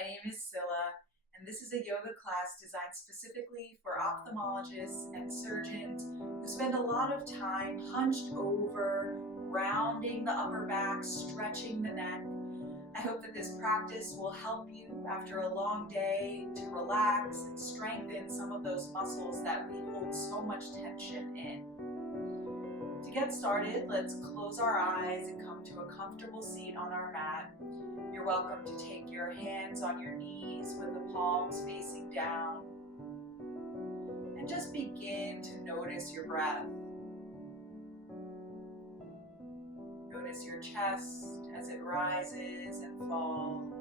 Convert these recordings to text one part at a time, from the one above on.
my name is Scylla, and this is a yoga class designed specifically for ophthalmologists and surgeons who spend a lot of time hunched over, rounding the upper back, stretching the neck. I hope that this practice will help you after a long day to relax and strengthen some of those muscles that we hold so much tension in. To get started, let's close our eyes and come to a comfortable seat on our mat. You're welcome to take your hands on your knees with the palms facing down. And just begin to notice your breath. Notice your chest as it rises and falls.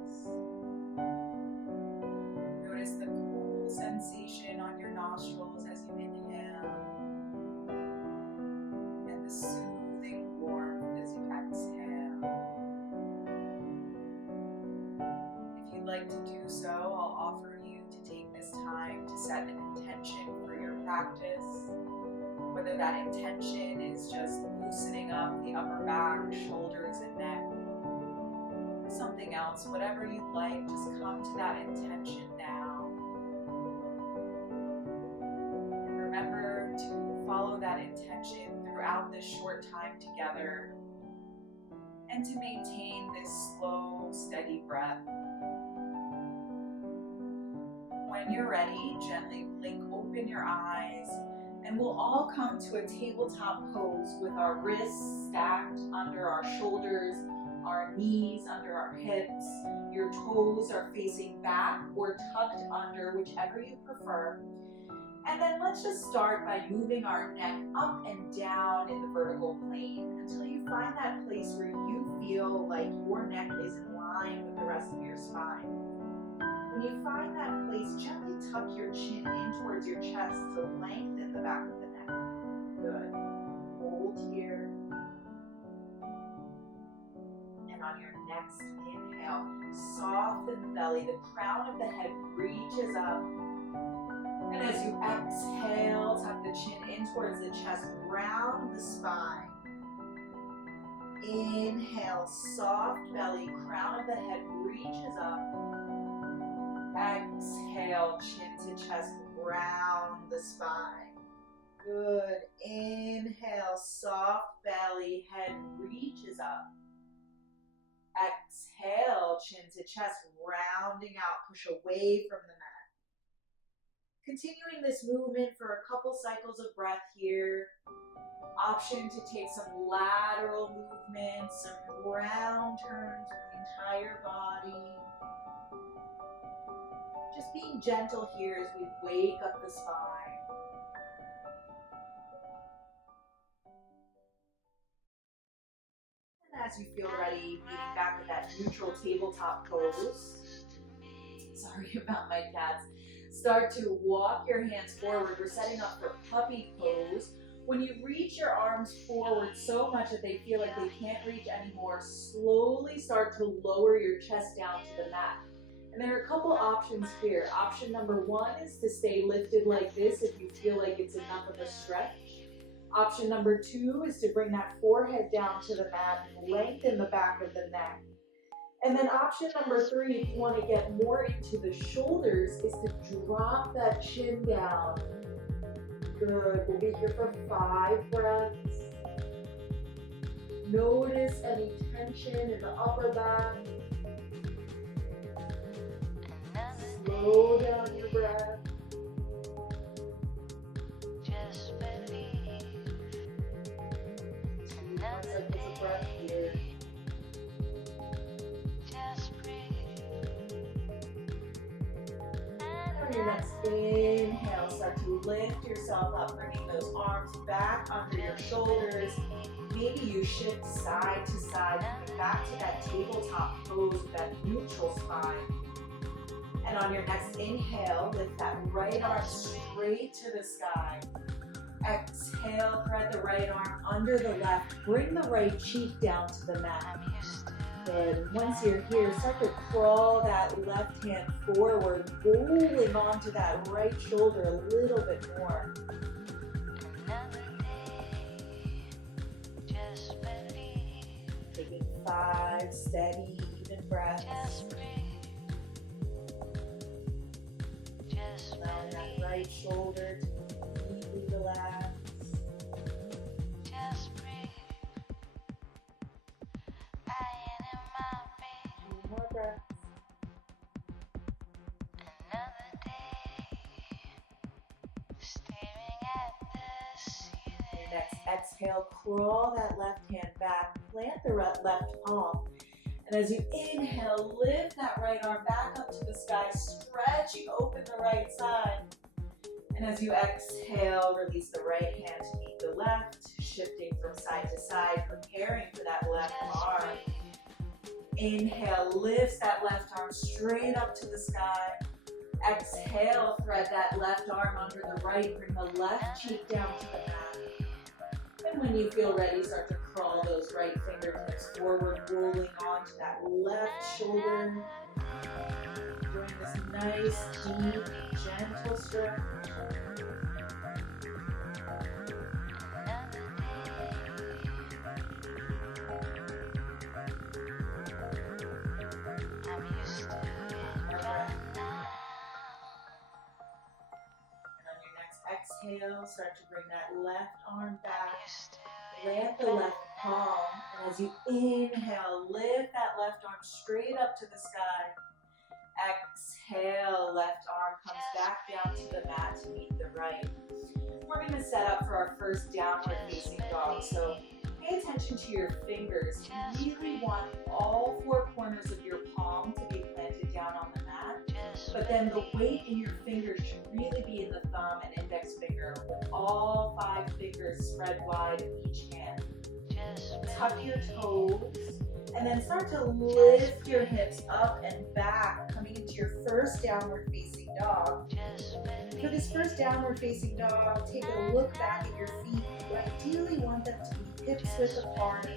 Notice the cool sensation on your nostrils as you inhale, and the soothing warmth as you exhale. If you'd like to do so, I'll offer you to take this time to set an intention for your practice. Whether that intention is just loosening up the upper back, shoulders, and neck, or something else, whatever you'd like, just come to that intention now. And remember to follow that intention throughout this short time together and to maintain this slow, steady breath. When you're ready, gently blink open your eyes. And we'll all come to a tabletop pose with our wrists stacked under our shoulders, our knees under our hips. Your toes are facing back or tucked under, whichever you prefer. And then let's just start by moving our neck up and down in the vertical plane until you find that place where you feel like your neck is in line with the rest of your spine. When you find that place, gently tuck your chin in towards your chest to lengthen the back of the neck. Good. Hold here. And on your next inhale, soften the belly. The crown of the head reaches up. And as you exhale, tuck the chin in towards the chest, round the spine. Inhale, soft belly, crown of the head reaches up. Exhale, chin to chest, round the spine. Good. Inhale, soft belly, head reaches up. Exhale, chin to chest, rounding out, push away from the mat. Continuing this movement for a couple cycles of breath here. Option to take some lateral movements, some round turns with the entire body. Just being gentle here as we wake up the spine. And as you feel ready, being back at that neutral tabletop pose. Sorry about my cats. Start to walk your hands forward. We're setting up for puppy pose. When you reach your arms forward so much that they feel like they can't reach anymore, slowly start to lower your chest down to the mat. And there are a couple options here. Option number one is to stay lifted like this if you feel like it's enough of a stretch. Option number two is to bring that forehead down to the mat and lengthen the back of the neck. And then option number three, if you want to get more into the shoulders, is to drop that chin down. Good. We'll be here for 5 breaths. Notice any tension in the upper back. Slow down your breath. Just believe. 2 more cycles of breath here. Just breathe. And on your next inhale, start to lift yourself up, bringing those arms back under your shoulders. Maybe you shift side to side, coming back to that tabletop pose with that neutral spine. And on your next inhale, lift that right arm straight to the sky. Exhale, thread the right arm under the left. Bring the right cheek down to the mat. Good. Once you're here, start to crawl that left hand forward, rolling onto that right shoulder a little bit more. Taking 5 steady, even breaths. right shoulder to completely relax. Few more breaths. Your next exhale, crawl that left hand back, plant the left palm. And as you inhale, lift that right arm back up to the sky, stretching open the right side. And as you exhale, release the right hand to meet the left, shifting from side to side, preparing for that left arm. Inhale, lifts that left arm straight up to the sky. Exhale, thread that left arm under the right, bring the left cheek down to the mat. And when you feel ready, start to crawl those right fingertips forward, rolling onto that left shoulder. Doing this nice, deep, gentle stretch. Exhale, start to bring that left arm back, plant the left palm, and as you inhale, lift that left arm straight up to the sky. Exhale, left arm comes back down to the mat to meet the right. We're going to set up for our first downward facing dog, so pay attention to your fingers. You really want all four corners of your palm to be planted down on the mat, but then the weight in your fingers should really be in the thumb and index finger, with all 5 fingers spread wide in each hand. Tuck your toes, and then start to lift your hips up and back, coming into your first downward facing dog. For this first downward facing dog, take a look back at your feet. You ideally want them to be hips width apart,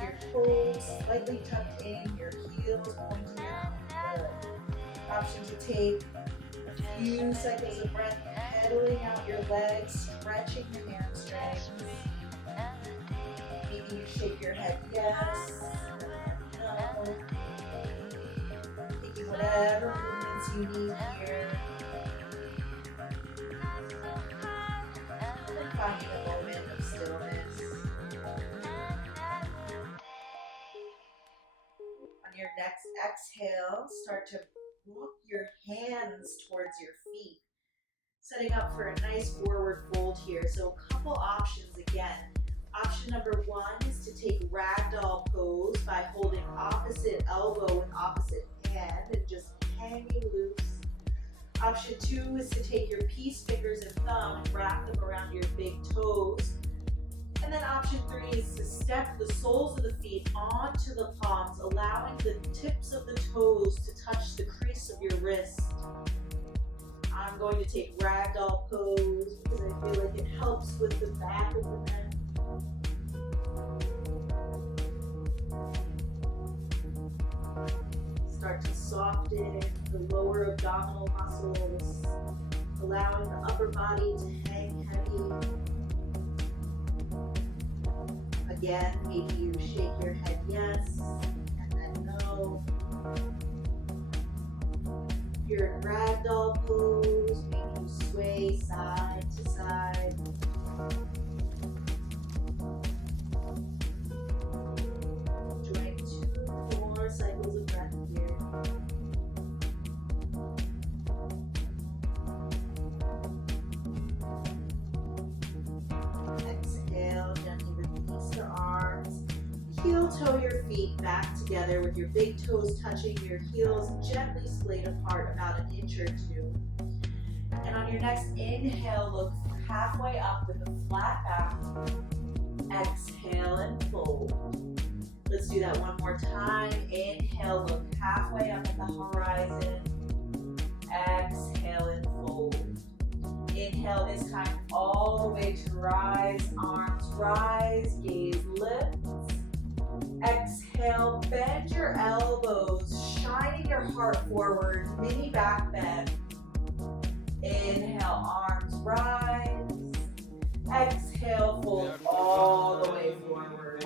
your toes slightly tucked in, your heels pointing out. Good. Option to take a few cycles of breath, pedaling out your legs, stretching your hamstrings. Maybe you shake your head yes, no. Taking whatever movements you need here. And then finding a moment of stillness. On your next exhale, start to walk your hands towards your feet, setting up for a nice forward fold here. So a couple options again. Option number 1 is to take ragdoll pose by holding opposite elbow with opposite hand and just hanging loose. Option 2 is to take your peace fingers and thumb and wrap them around your big toes. And then option 3 is to step the soles of the feet onto the palms, allowing the tips of the toes to touch the crease of your wrist. I'm going to take ragdoll pose because I feel like it helps with the back of the neck. Start to soften the lower abdominal muscles, allowing the upper body to hang heavy. Again, maybe you shake your head yes, and then no. If you're in ragdoll pose, maybe you sway side to side. Doing 2 more cycles of breath here. Exhale, gently release the arms. Heel toe your feet back together with your big toes touching, your heels gently splayed apart about an inch or 2. And on your next inhale, look halfway up with a flat back. Exhale and fold. Let's do that one more time. Inhale, look halfway up at the horizon. Exhale and fold. Inhale this time all the way to rise, arms rise, gaze lifts. Exhale, bend your elbows, shining your heart forward, mini back bend. Inhale, arms rise. Exhale, fold all the way forward.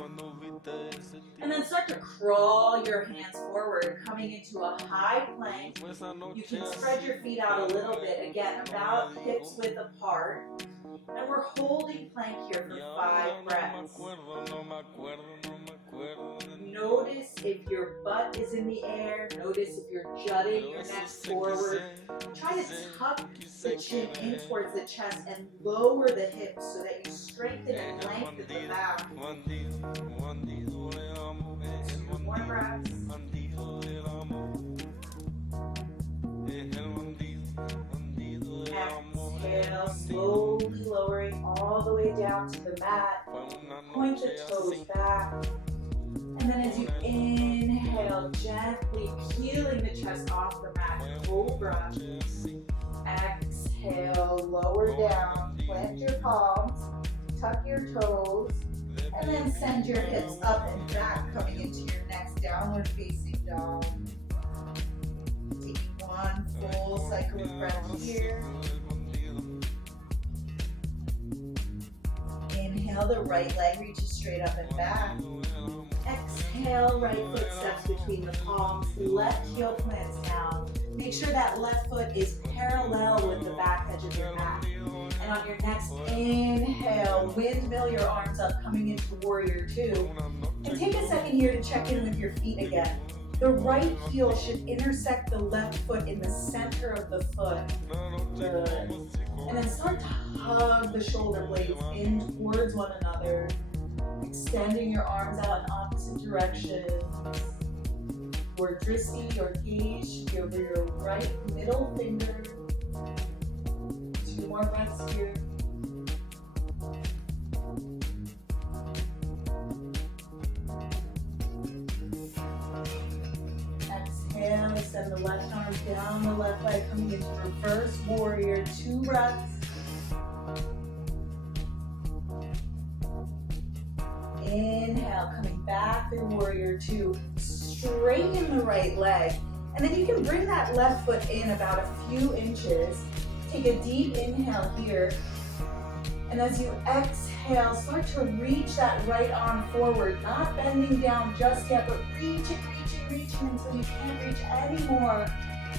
And then start to crawl your hands forward, coming into a high plank. You can spread your feet out a little bit, again, about hips width apart. And we're holding plank here for 5 breaths. Notice if your butt is in the air. Notice if you're jutting your neck forward. Try to tuck the chin in towards the chest and lower the hips so that you strengthen and lengthen the back. 2 more breaths. Exhale, slowly lowering all the way down to the mat. Point the toes back. And then as you inhale, gently peeling the chest off the mat, cobra. Exhale, lower down, plant your palms, tuck your toes, and then send your hips up and back, coming into your next downward facing dog. Taking 1 full cycle of breath here. Inhale, the right leg reaches straight up and back. Exhale, right foot steps between the palms, left heel plants down. Make sure that left foot is parallel with the back edge of your mat. And on your next inhale, windmill your arms up, coming into warrior 2. And take a second here to check in with your feet again. The right heel should intersect the left foot in the center of the foot. Good. And then start to hug the shoulder blades in towards one another, extending your arms out in opposite directions. Your dristi or gaze should be over your right middle finger. 2 more breaths here. Exhale, send the left arm down the left leg, coming into reverse warrior. 2 breaths. Inhale, coming back through warrior 2. Straighten the right leg. And then you can bring that left foot in about a few inches. Take a deep inhale here. And as you exhale, start to reach that right arm forward, not bending down just yet, but reaching until you can't reach anymore.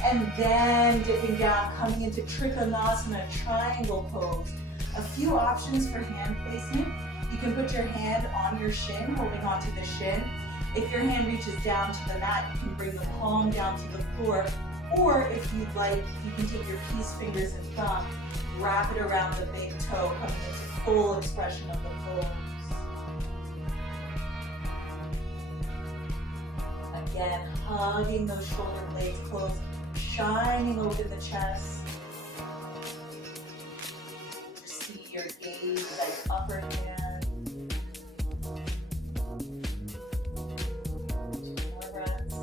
And then dipping down, coming into Trikonasana, triangle pose. A few options for hand placement. You can put your hand on your shin, holding onto the shin. If your hand reaches down to the mat, you can bring the palm down to the floor. Or if you'd like, you can take your peace fingers and thumb, wrap it around the big toe, coming into full expression of the pose. Again, hugging those shoulder blades close, shining open the chest. See your gaze, that upper hand. 2 more breaths.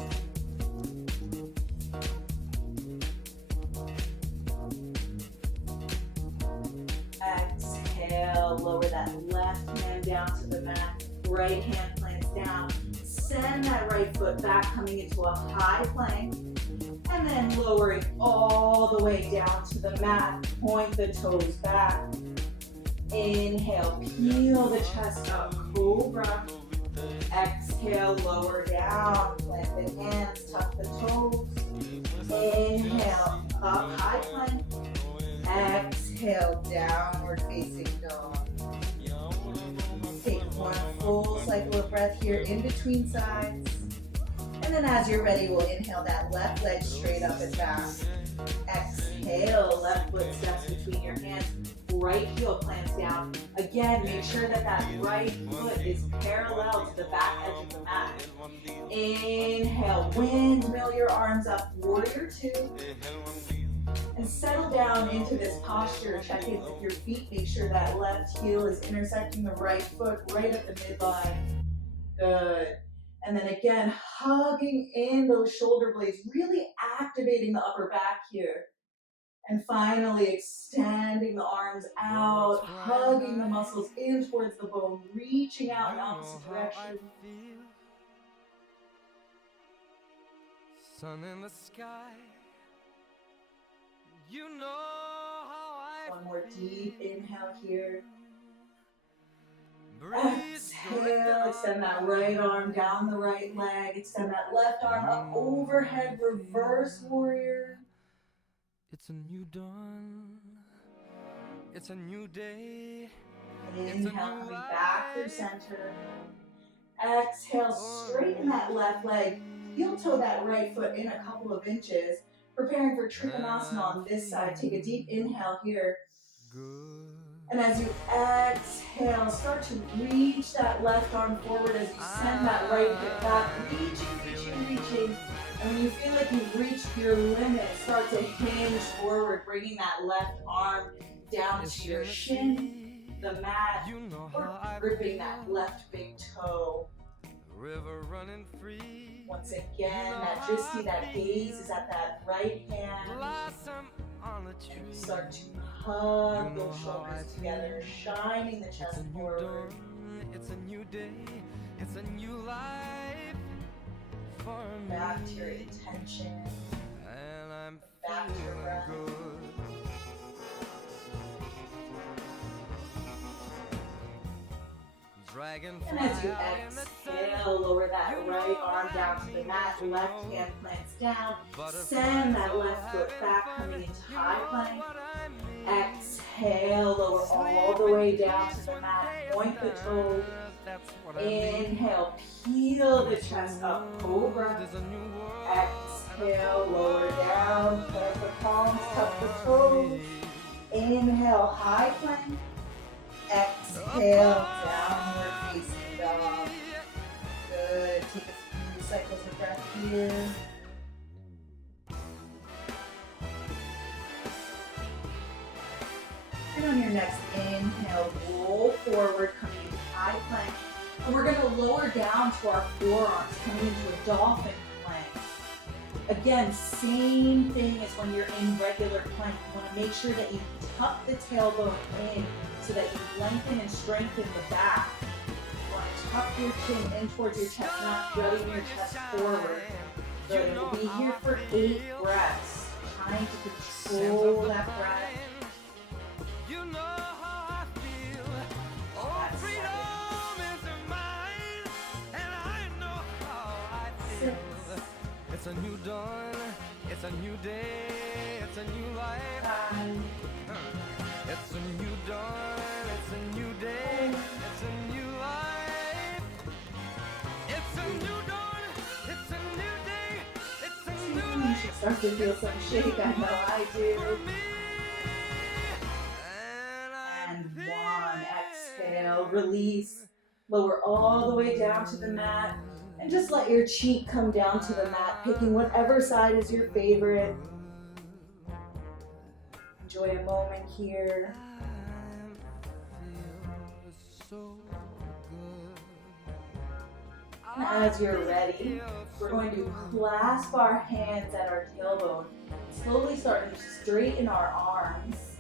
Exhale, lower that left hand down to the mat. Right hand plants down. Send that right foot back, coming into a high plank. And then lowering all the way down to the mat. Point the toes back. Inhale, peel the chest up, cobra. Exhale, lower down. Plant the hands, tuck the toes. Inhale, up, high plank. Exhale, downward facing dog. Take 1 full cycle of breath here in between sides. And then as you're ready, we'll inhale that left leg straight up and back. Exhale, left foot steps between your hands. Right heel plants down. Again, make sure that that right foot is parallel to the back edge of the mat. Inhale, windmill your arms up, warrior 2. And settle down into this posture. Check in with your feet. Make sure that left heel is intersecting the right foot right at the midline. Good. And then again, hugging in those shoulder blades, really activating the upper back here. And finally, extending the arms out, hugging the muscles in towards the bone, reaching out in opposite direction. Sun in the sky. You know how I 1 more deep inhale here. Exhale, extend that right arm down the right leg. Extend that left arm up overhead, reverse warrior. It's a new dawn. It's a new day. Inhale, coming back through center. Exhale, straighten that left leg. Heel toe that right foot in a couple of inches. Preparing for Trikonasana on this side. Take a deep inhale here. And as you exhale, start to reach that left arm forward as you send that right hip back. Reaching. And when you feel like you've reached your limit, start to hinge forward, bringing that left arm down to your shin, the mat, or gripping that left big toe. Once again, that drishti, that gaze is at that right hand. And you start to hug those shoulders together, shining the chest forward. It's a new day. It's a new life for me. Back to your intention. And I'm back to your breath. good. And as you exhale, lower that right arm down to the mat, left hand plants down. Send that left foot back, coming into high plank. Exhale, lower all the way down to the mat, point the toes. Inhale, peel the chest up, cobra. Exhale, lower down, plant the palms, tuck the toes. Inhale, high plank. Exhale, downward facing dog. Good. Take a few cycles of breath here. And on your next inhale, roll forward, coming into high plank. And we're going to lower down to our forearms, coming into a dolphin plank. Again, same thing as when you're in regular plank. You want to make sure that you tuck the tailbone in so that you lengthen and strengthen the back. You want to tuck your chin in towards your chest, not jutting your chest forward. Good. We'll be here for 8 breaths. Trying to control that breath. You know how I feel. Oh, freedom is mine, and I know how I feel. 6. It's a new dawn. It's a new day. It's a new life. 5. It's a new dawn. It's a new day. It's a new life. It's a new dawn. It's a new day. It's a new You life. should start to feel some shake. I know I do. And 1. Exhale. Release. Lower all the way down to the mat. And just let your cheek come down to the mat, picking whatever side is your favorite. Enjoy a moment here. And as you're ready, we're going to clasp our hands at our tailbone, slowly starting to straighten our arms.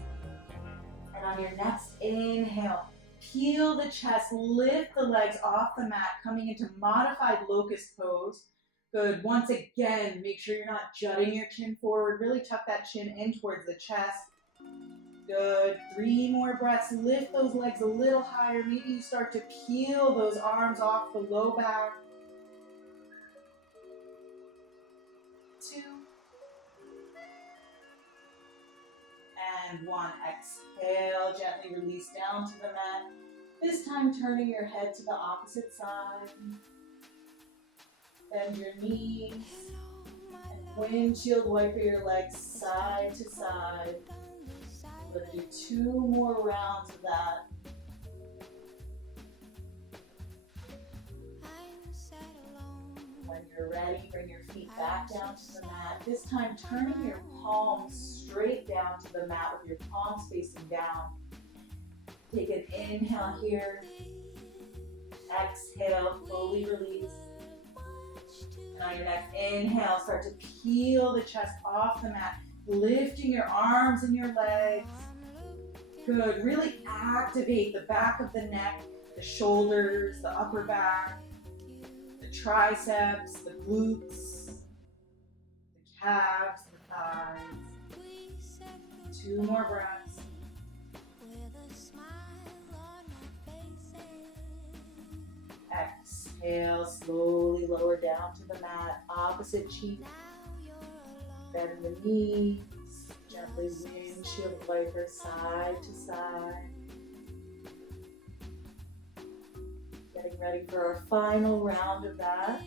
And on your next inhale, peel the chest, lift the legs off the mat, coming into modified locust pose. Good. Once again, make sure you're not jutting your chin forward. Really tuck that chin in towards the chest. Good. 3 more breaths. Lift those legs a little higher. Maybe you start to peel those arms off the low back. 2. And 1. Exhale. Gently release down to the mat. This time turning your head to the opposite side. Bend your knees. And windshield wiper your legs side to side. Let's do 2 more rounds of that. When you're ready, bring your feet back down to the mat. This time, turning your palms straight down to the mat with your palms facing down. Take an inhale here. Exhale, fully release. And on your next inhale, start to peel the chest off the mat, lifting your arms and your legs. Good. Really activate the back of the neck, the shoulders, the upper back, the triceps, the glutes, the calves, the thighs. 2 more breaths. Exhale, slowly lower down to the mat. Opposite cheek. Bend the knees. Gently windshield wiper side to side. Getting ready for our final round of that.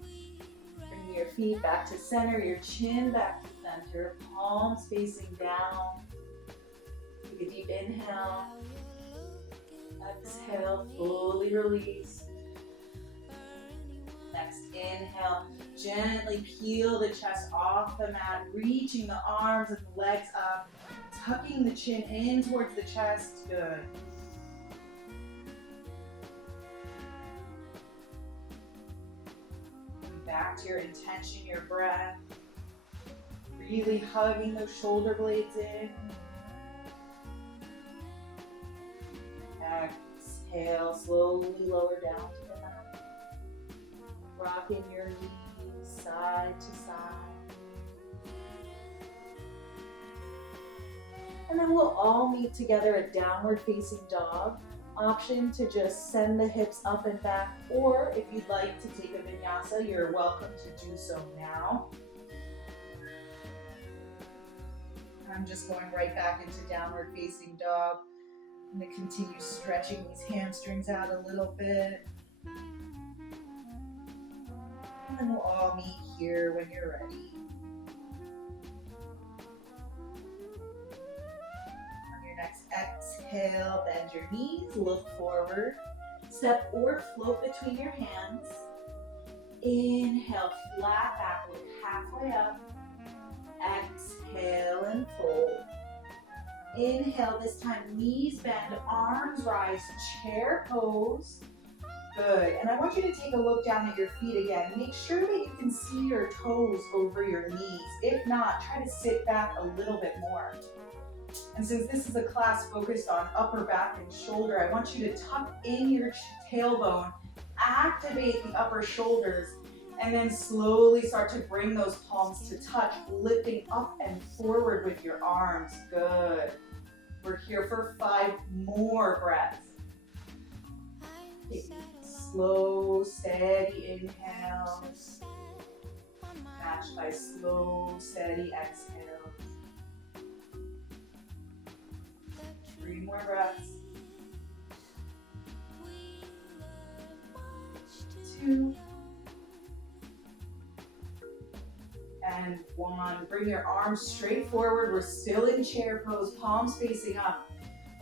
Bring your feet back to center, your chin back to center, palms facing down. Take a deep inhale. Exhale, fully release. Next inhale, gently peel the chest off the mat, reaching the arms and the legs up, tucking the chin in towards the chest. Good. Back to your intention, your breath. Really hugging those shoulder blades in. Exhale, slowly lower down to the mat. Rocking your knees side to side. And then we'll all meet together at downward facing dog. Option to just send the hips up and back, or if you'd like to take a vinyasa, you're welcome to do so now. I'm just going right back into downward facing dog. I'm going to continue stretching these hamstrings out a little bit. And then we'll all meet here when you're ready. On your next exhale, bend your knees, look forward. Step or float between your hands. Inhale, flat back, look halfway up. Exhale and fold. Inhale, this time knees bend, arms rise, chair pose. Good. And I want you to take a look down at your feet again. Make sure that you can see your toes over your knees. If not, try to sit back a little bit more. And since this is a class focused on upper back and shoulder, I want you to tuck in your tailbone, activate the upper shoulders, and then slowly start to bring those palms to touch, lifting up and forward with your arms. Good. We're here for 5 more breaths. Take a slow, steady inhale, matched by slow, steady exhale. 3 more breaths. 2. And 1. Bring your arms straight forward. We're still in chair pose, palms facing up.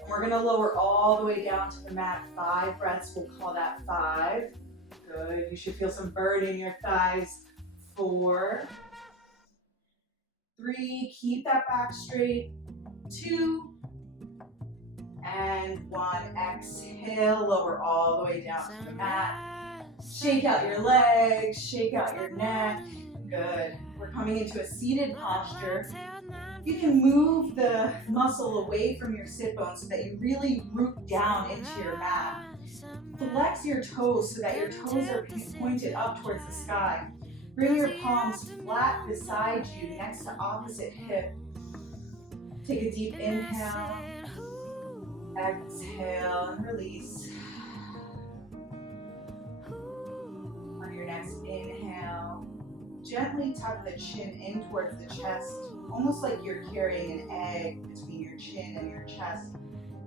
And we're gonna lower all the way down to the mat. 5 breaths, we'll call that 5. Good, you should feel some burn in your thighs. 4. 3, keep that back straight. 2. And 1, exhale, lower all the way down to the mat. Shake out your legs, shake out your neck. Good. We're coming into a seated posture. You can move the muscle away from your sit bone so that you really root down into your mat. Flex your toes so that your toes are pointed up towards the sky. Bring your palms flat beside you, next to opposite hip. Take a deep inhale. Exhale and release. On your next inhale, gently tuck the chin in towards the chest, almost like you're carrying an egg between your chin and your chest.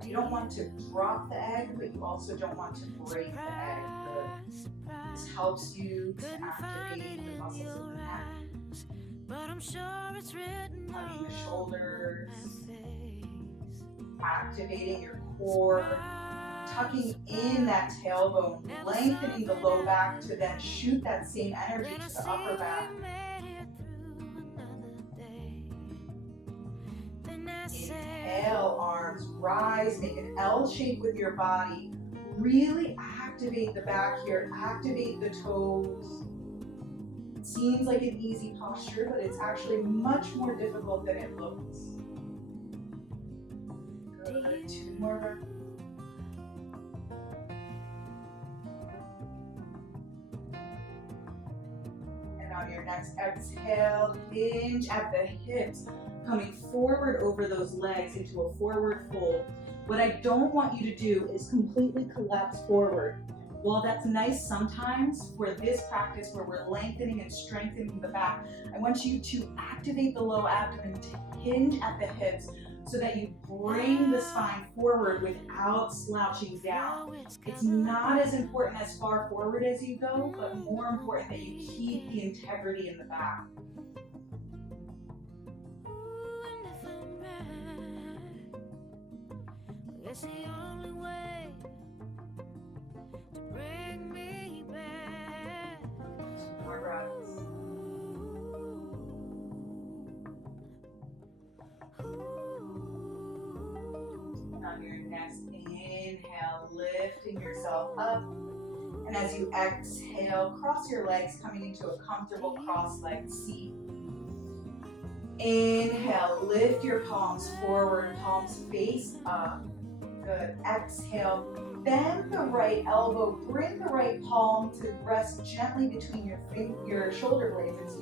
You don't want to drop the egg, but you also don't want to break the egg. Good. This helps you to activate the muscles of the neck. Tucking the shoulders, activating your core, tucking in that tailbone, lengthening the low back to then shoot that same energy to the upper back. Inhale, arms rise, make an L shape with your body. Really activate the back here, activate the toes. It seems like an easy posture, but it's actually much more difficult than it looks. Good, 2 more. And on your next exhale, hinge at the hips, coming forward over those legs into a forward fold. What I don't want you to do is completely collapse forward. While that's nice sometimes, for this practice where we're lengthening and strengthening the back, I want you to activate the low abdomen to hinge at the hips so that you bring the spine forward without slouching down. It's not as important as far forward as you go, but more important that you keep the integrity in the back. It's the only way to bring me back. More breaths. And on your next inhale, lifting yourself up. And as you exhale, cross your legs, coming into a comfortable cross-legged seat. Inhale, lift your palms forward, palms face up. Good. Exhale, bend the right elbow, bring the right palm to rest gently between your shoulder blades,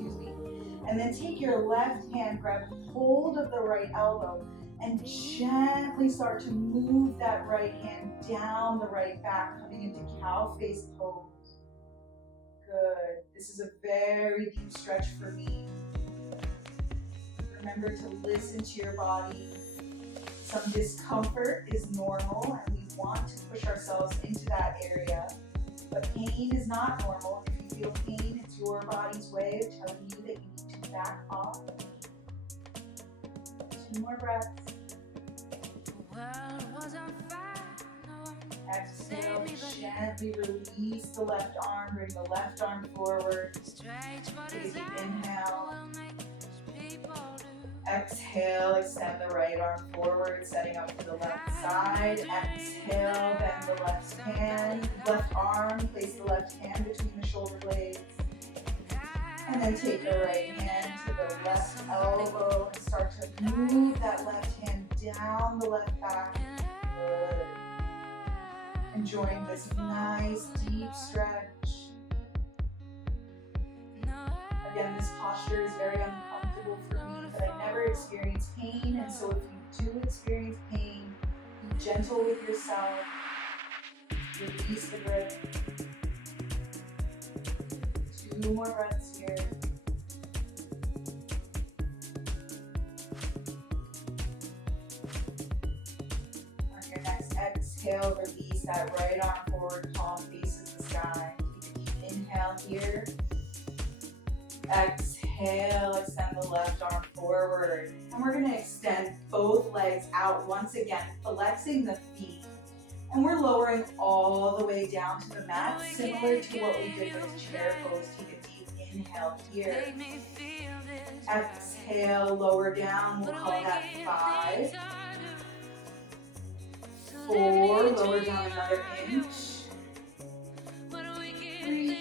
and then take your left hand, grab hold of the right elbow, and gently start to move that right hand down the right back, coming into cow face pose. Good. This is a very deep stretch for me. Remember to listen to your body. Some discomfort is normal, and we want to push ourselves into that area. But pain is not normal. If you feel pain, it's your body's way of telling you that you need to back off. 2 more breaths. Exhale, gently release the left arm, bring the left arm forward. Take a deep inhale. Exhale, extend the right arm forward, setting up for the left side. Exhale, bend the left arm, place the left hand between the shoulder blades. And then take the right hand to the left elbow and start to move that left hand down the left back. Good. Enjoying this nice deep stretch. Again, this posture is very uncomfortable for me, but I never experience pain, and so if you do experience pain, be gentle with yourself, release the grip. 2 more breaths here. On your next exhale, release that right arm forward, palm faces the sky. Take a deep inhale here. Exhale, extend the left arm forward. And we're going to extend both legs out once again, flexing the feet. And we're lowering all the way down to the mat, similar to what we did with chair pose. Take a deep inhale here. Exhale, lower down. We'll call that 5. 4, lower down another inch. 3,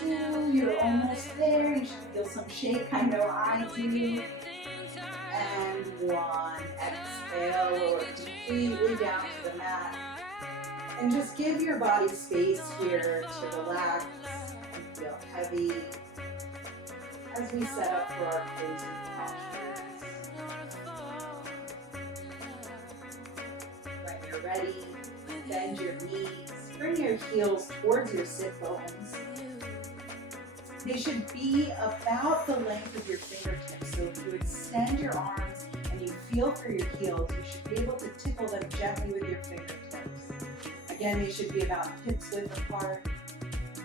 2, you're almost there. You should feel some shake. I know I do. And 1, exhale, lower completely down to the mat. And just give your body space here to relax and feel heavy as we set up for our closing postures. When you're ready, bend your knees, bring your heels towards your sit bones. They should be about the length of your fingertips. So if you extend your arms and you feel for your heels, you should be able to tickle them gently with your fingertips. Again, they should be about hips width apart.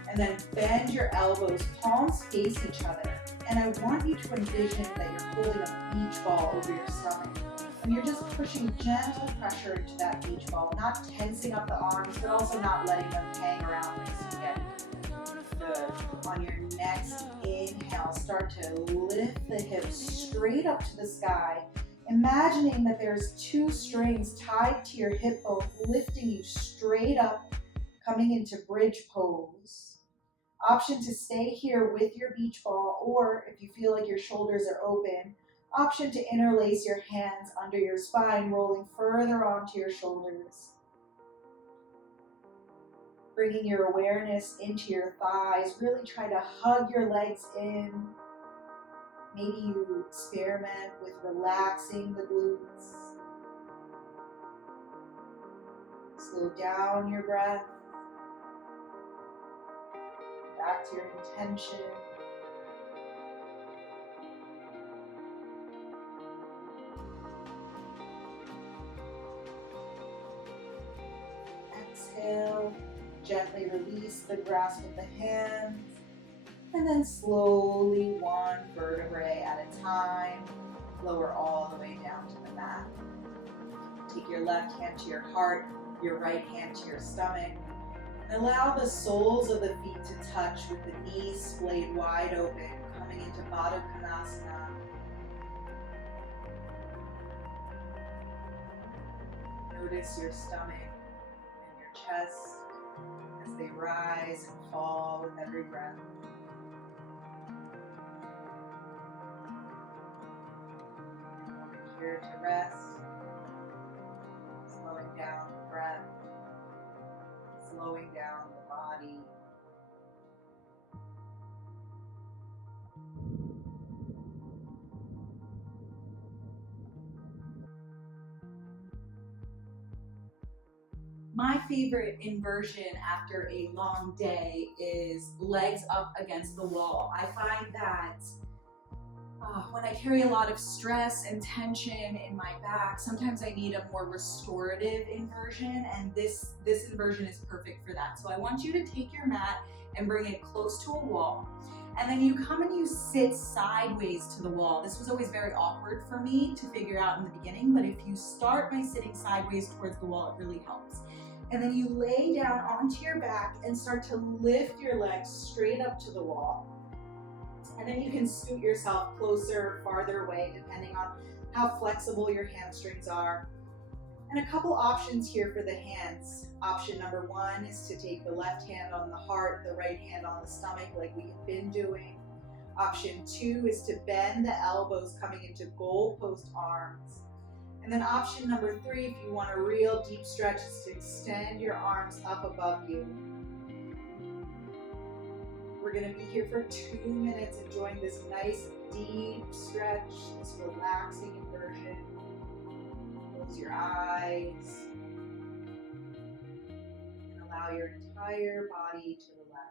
And then bend your elbows, palms face each other. And I want you to envision that you're holding a beach ball over your stomach. And you're just pushing gentle pressure into that beach ball, not tensing up the arms, but also not letting them hang around like spaghetti. Good. On your next inhale, start to lift the hips straight up to the sky, imagining that there's 2 strings tied to your hip bone, lifting you straight up, coming into bridge pose. Option to stay here with your beach ball, or if you feel like your shoulders are open, option to interlace your hands under your spine, rolling further onto your shoulders. Bringing your awareness into your thighs, really try to hug your legs in. Maybe you experiment with relaxing the glutes. Slow down your breath. Back to your intention. Exhale, gently release the grasp of the hands, and then slowly, one vertebrae at a time, lower all the way down to the mat. Take your left hand to your heart, your right hand to your stomach, and allow the soles of the feet to touch with the knees splayed wide open, coming into Baddha Konasana. Notice your stomach and your chest as they rise and fall with every breath. Here to rest, slowing down the breath, slowing down the body. My favorite inversion after a long day is legs up against the wall. I find that when I carry a lot of stress and tension in my back, sometimes I need a more restorative inversion, and this inversion is perfect for that. So I want you to take your mat and bring it close to a wall. And then you come and you sit sideways to the wall. This was always very awkward for me to figure out in the beginning, but if you start by sitting sideways towards the wall, it really helps. And then you lay down onto your back and start to lift your legs straight up to the wall. And then you can scoot yourself closer, farther away, depending on how flexible your hamstrings are. And a couple options here for the hands. Option number one is to take the left hand on the heart, the right hand on the stomach, like we have been doing. Option two is to bend the elbows coming into goalpost arms. And then option number three, if you want a real deep stretch, is to extend your arms up above you. We're going to be here for 2 minutes enjoying this nice deep stretch, this relaxing inversion. Close your eyes and allow your entire body to relax.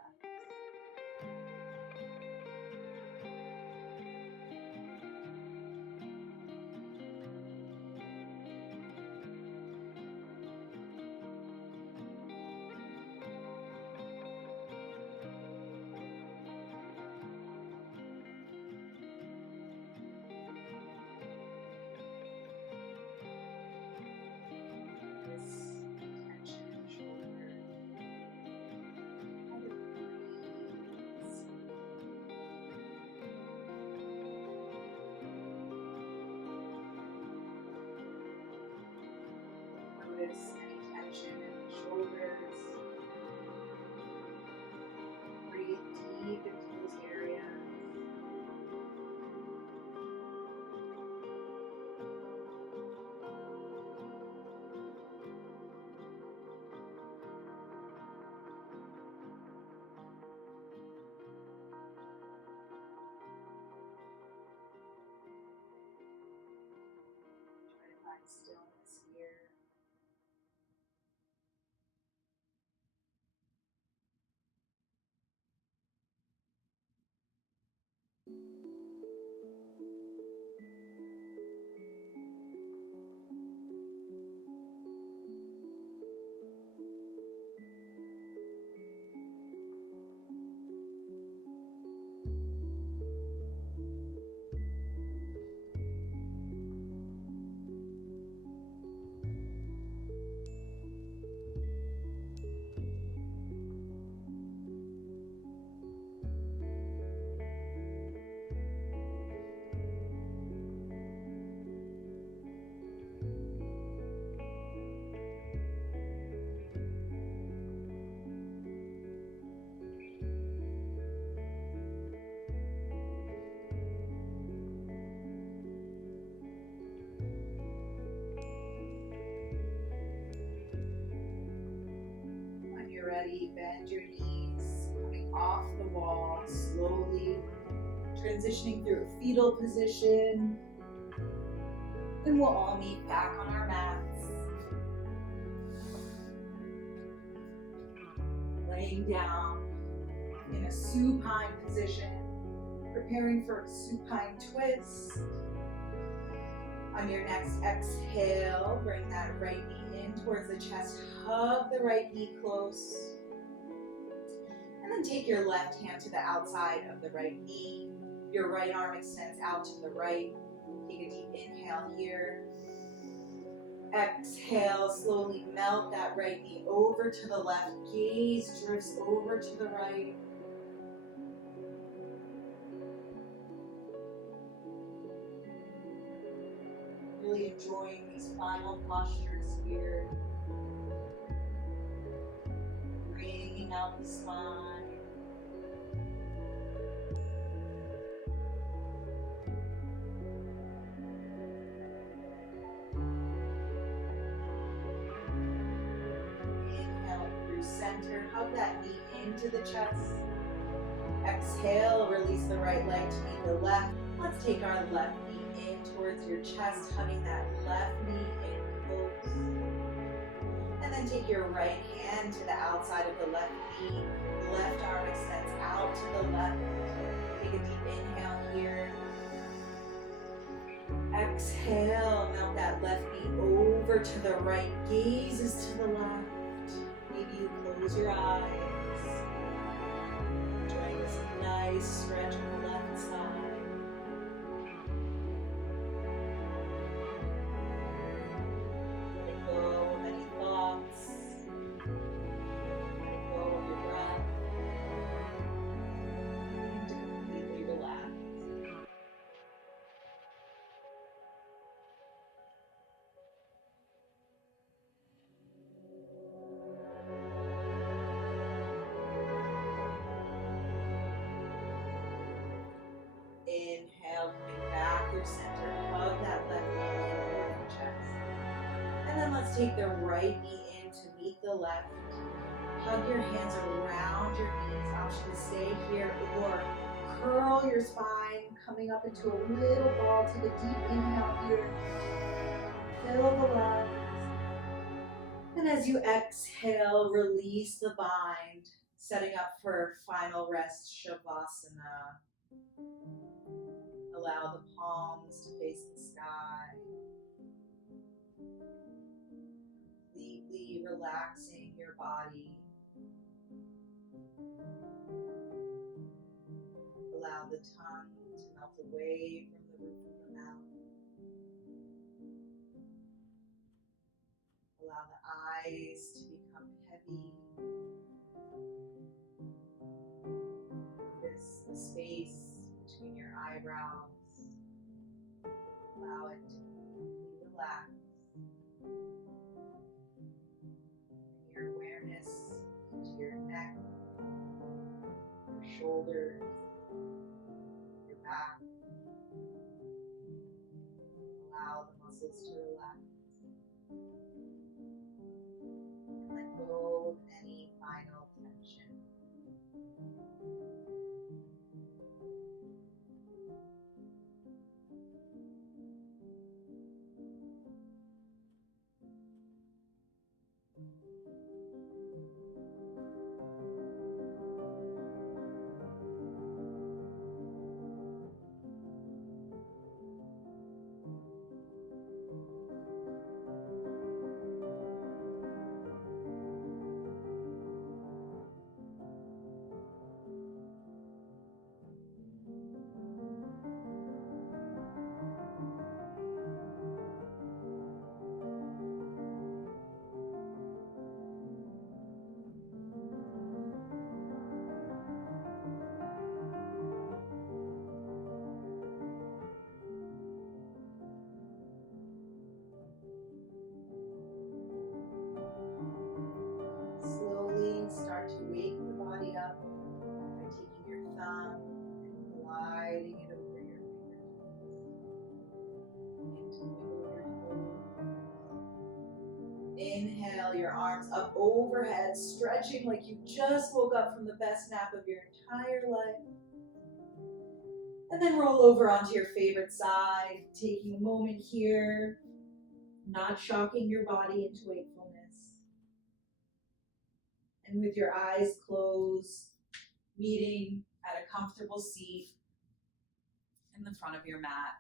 Notice any tension in the shoulders. Breathe deep into those areas. Try to find stillness here. Ready, bend your knees, coming off the wall, slowly transitioning through a fetal position. Then we'll all meet back on our mats. laying down in a supine position, preparing for a supine twist. On your next exhale, bring that right knee in towards the chest. Hug the right knee close. And then take your left hand to the outside of the right knee. Your right arm extends out to the right. Take a deep inhale here. Exhale, slowly melt that right knee over to the left. Gaze drifts over to the right. Really enjoying these final postures here. Bringing out the spine. Center, hug that knee into the chest. Exhale, release the right leg to meet the left. Let's take our left knee in towards your chest, hugging that left knee in close. And then take your right hand to the outside of the left knee. The left arm extends out to the left. Take a deep inhale here. Exhale, melt that left knee over to the right. Gazes to the left. Maybe you close your eyes. Enjoying this nice stretch on the left side. Let go of any thoughts. Let go of your breath. And completely relax. Inhale, coming back through center. Hug that left knee in over the chest. And then let's take the right knee in to meet the left. Hug your hands around your knees. Option to stay here or curl your spine, coming up into a little ball. Take a deep inhale here. Fill the lungs. And as you exhale, release the bind, setting up for final rest, Shavasana. Allow the palms to face the sky. Completely relaxing your body. Allow the tongue to melt away from the roof of the mouth. Allow the eyes to become heavy. Notice the space between your eyebrows. Allow it to completely relax. Bring your awareness into your neck, your shoulders, your back. Allow the muscles to relax. And let go of any final tension. Start to wake the body up by taking your thumb and gliding it over your fingertips. Begin to wiggle your toes. Inhale your arms up overhead, stretching like you just woke up from the best nap of your entire life. And then roll over onto your favorite side, taking a moment here, not shocking your body into wakefulness. And with your eyes closed, meeting at a comfortable seat in the front of your mat.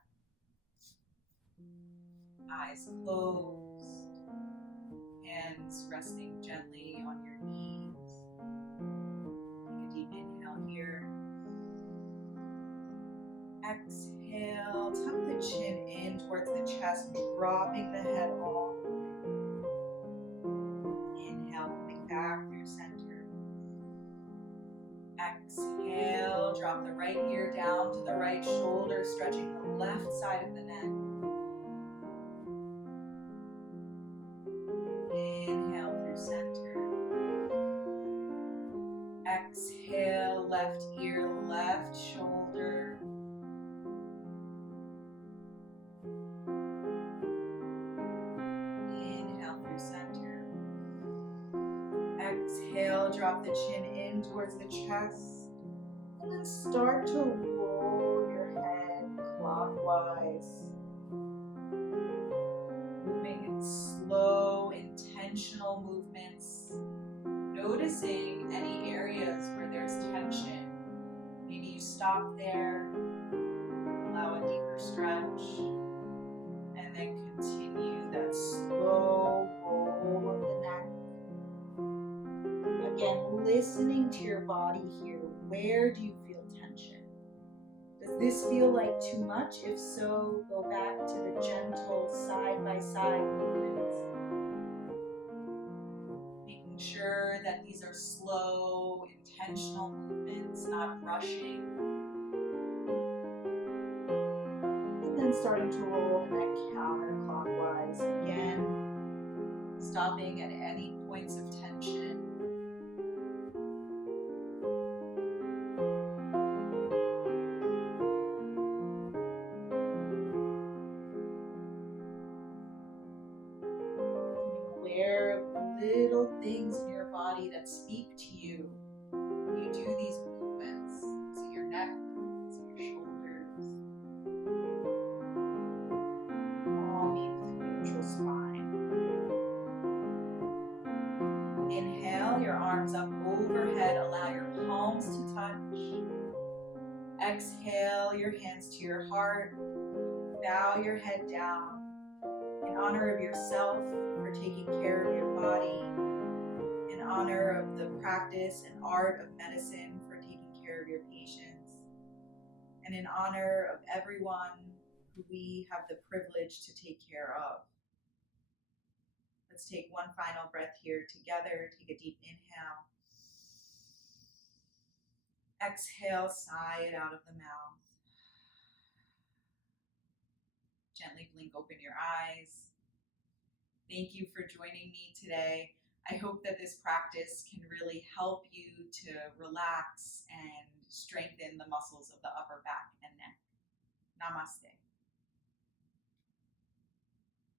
Eyes closed, hands resting gently on your knees. Take a deep inhale here. Exhale, tuck the chin in towards the chest, dropping the head all the way. Inhale, coming back through center. Exhale, drop the right ear down to the right shoulder, stretching the left side of the neck. Inhale through center. Exhale, left ear, left shoulder. Inhale through center. Exhale, drop the chin in towards the chest. And then start to roll your head clockwise. Moving in slow, intentional movements. Noticing any areas where there's tension. Maybe you stop there, allow a deeper stretch, and then continue that slow roll of the neck. Again, listening to your body here. Where do you feel tension? Does this feel like too much? If so, go back to the gentle side-by-side movements. Making sure that these are slow, intentional movements, not rushing. And then starting to roll the neck counterclockwise again, stopping at any points of tension. Little things in your body that speak to you when you do these movements. Is it your neck? Is it your shoulders? All meet with a neutral spine. Inhale, your arms up overhead. Allow your palms to touch. Exhale, your hands to your heart. Bow your head down. In honor of yourself for taking care of your body, in honor of the practice and art of medicine for taking care of your patients, and in honor of everyone who we have the privilege to take care of. Let's take one final breath here together. Take a deep inhale. Exhale, sigh it out of the mouth. Gently blink open your eyes. Thank you for joining me today. I hope that this practice can really help you to relax and strengthen the muscles of the upper back and neck. Namaste.